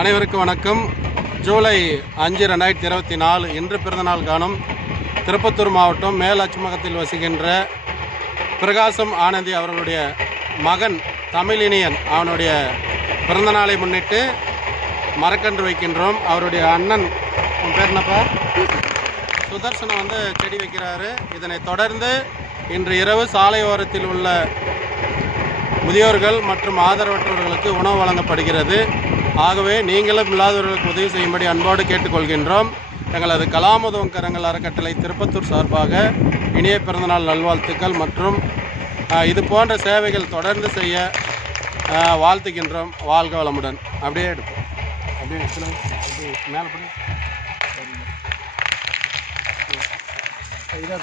அனைவருக்கும் வணக்கம். ஜூலை அஞ்சு ரெண்டாயிரத்தி இருபத்தி நாலு இன்று பிறந்தநாள் காணும் திருப்பத்தூர் மாவட்டம் மேலச்சுமகத்தில் வசிக்கின்ற பிரகாசம் ஆனந்தி அவர்களுடைய மகன் தமிழினியன் அவனுடைய பிறந்தநாளை முன்னிட்டு மரக்கன்று வைக்கின்றோம். அவருடைய அண்ணன் உன் பேர் என்னப்பா? சுதர்சனம் வந்து செடி வைக்கிறாரு. இதனைத் தொடர்ந்து இன்று இரவு சாலை ஓரத்தில் உள்ள முதியோர்கள் மற்றும் ஆதரவற்றவர்களுக்கு உணவு வழங்கப்படுகிறது. ஆகவே நீங்களும் இல்லாதவர்களுக்கு உதவி செய்யும்படி அன்போடு கேட்டுக்கொள்கின்றோம். எங்களது கலாமுதம் கரங்கள் அறக்கட்டளை திருப்பத்தூர் சார்பாக இனிய பிறந்தநாள் நல்வாழ்த்துக்கள் மற்றும் இது போன்ற சேவைகள் தொடர்ந்து செய்ய வாழ்த்துக்கின்றோம் வாழ்த்துகின்றோம். வாழ்க வளமுடன். அப்படியே எடுப்போம். அப்படியே அப்படியே மேலே படி. இதாக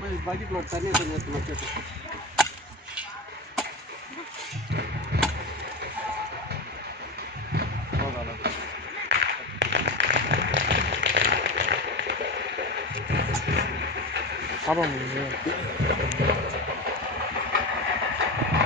Будет богит, но нет, нет, нет. Tamam mı?